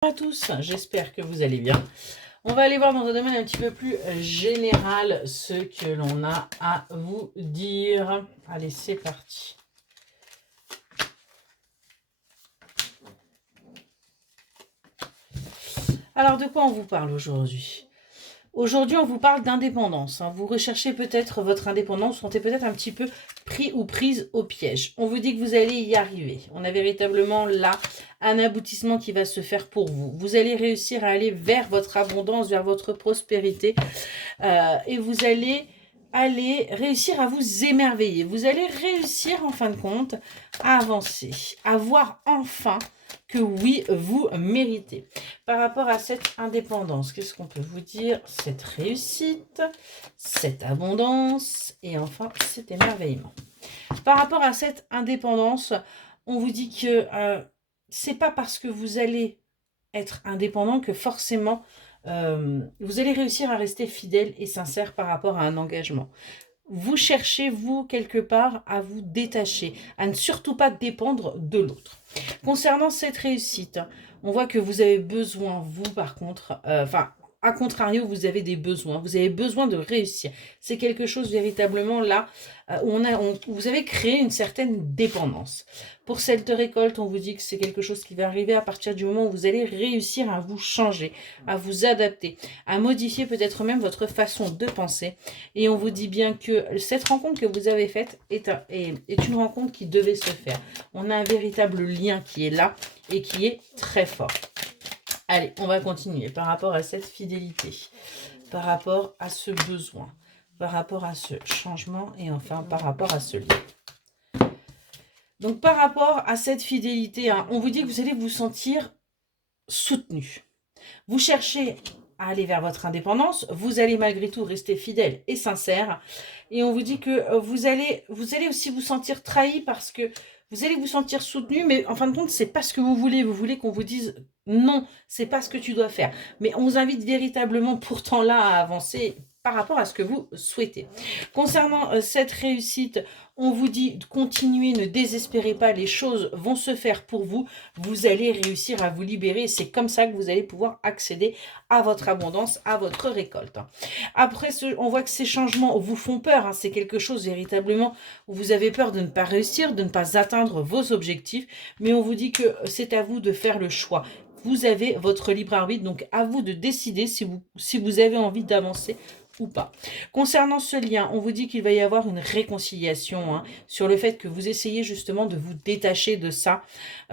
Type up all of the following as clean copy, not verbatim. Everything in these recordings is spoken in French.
Bonjour à tous, j'espère que vous allez bien. On va aller voir dans un domaine un petit peu plus général ce que l'on a à vous dire. Allez, c'est parti. Alors, de quoi on vous parle aujourd'hui ? Aujourd'hui, on vous parle d'indépendance. Vous recherchez peut-être votre indépendance, vous sentez peut-être un petit peu pris ou prise au piège. On vous dit que vous allez y arriver. On a véritablement là un aboutissement qui va se faire pour vous. Vous allez réussir à aller vers votre abondance, vers votre prospérité. Et vous allez réussir à vous émerveiller. Vous allez réussir, en fin de compte, à avancer, à voir enfin que oui, vous méritez. Par rapport à cette indépendance, qu'est-ce qu'on peut vous dire? Cette réussite, cette abondance et enfin cet émerveillement. Par rapport à cette indépendance, on vous dit que c'est pas parce que vous allez être indépendant que forcément vous allez réussir à rester fidèle et sincère par rapport à un engagement. Vous cherchez, vous, quelque part, à vous détacher, à ne surtout pas dépendre de l'autre. Concernant cette réussite, on voit que vous avez besoin, vous, par contre, à contrario, vous avez des besoins. Vous avez besoin de réussir. C'est quelque chose véritablement là où vous avez créé une certaine dépendance. Pour cette récolte, on vous dit que c'est quelque chose qui va arriver à partir du moment où vous allez réussir à vous changer, à vous adapter, à modifier peut-être même votre façon de penser. Et on vous dit bien que cette rencontre que vous avez faite est une rencontre qui devait se faire. On a un véritable lien qui est là et qui est très fort. Allez, on va continuer par rapport à cette fidélité, par rapport à ce besoin, par rapport à ce changement et enfin par rapport à ce lien. Donc par rapport à cette fidélité, on vous dit que vous allez vous sentir soutenu. Vous cherchez à aller vers votre indépendance, vous allez malgré tout rester fidèle et sincère. Et on vous dit que vous allez aussi vous sentir trahi parce que vous allez vous sentir soutenu, mais en fin de compte, c'est pas ce que vous voulez qu'on vous dise non, c'est pas ce que tu dois faire. Mais on vous invite véritablement pourtant là à avancer par rapport à ce que vous souhaitez. Concernant cette réussite, on vous dit de continuer, ne désespérez pas, les choses vont se faire pour vous. Vous allez réussir à vous libérer. C'est comme ça que vous allez pouvoir accéder à votre abondance, à votre récolte. Après, on voit que ces changements vous font peur. C'est quelque chose véritablement où vous avez peur de ne pas réussir, de ne pas atteindre vos objectifs. Mais on vous dit que c'est à vous de faire le choix. Vous avez votre libre arbitre, donc à vous de décider si vous avez envie d'avancer ou pas. Concernant ce lien, on vous dit qu'il va y avoir une réconciliation sur le fait que vous essayez justement de vous détacher de ça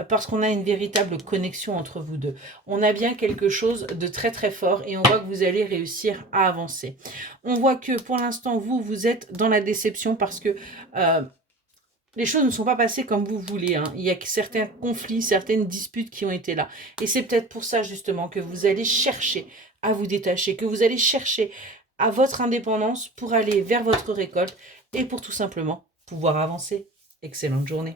parce qu'on a une véritable connexion entre vous deux. On a bien quelque chose de très très fort et on voit que vous allez réussir à avancer. On voit que pour l'instant, vous êtes dans la déception parce que les choses ne sont pas passées comme vous voulez. Il y a certains conflits, certaines disputes qui ont été là. Et c'est peut-être pour ça justement que vous allez chercher à vous détacher, que vous allez chercher à votre indépendance pour aller vers votre récolte et pour tout simplement pouvoir avancer. Excellente journée.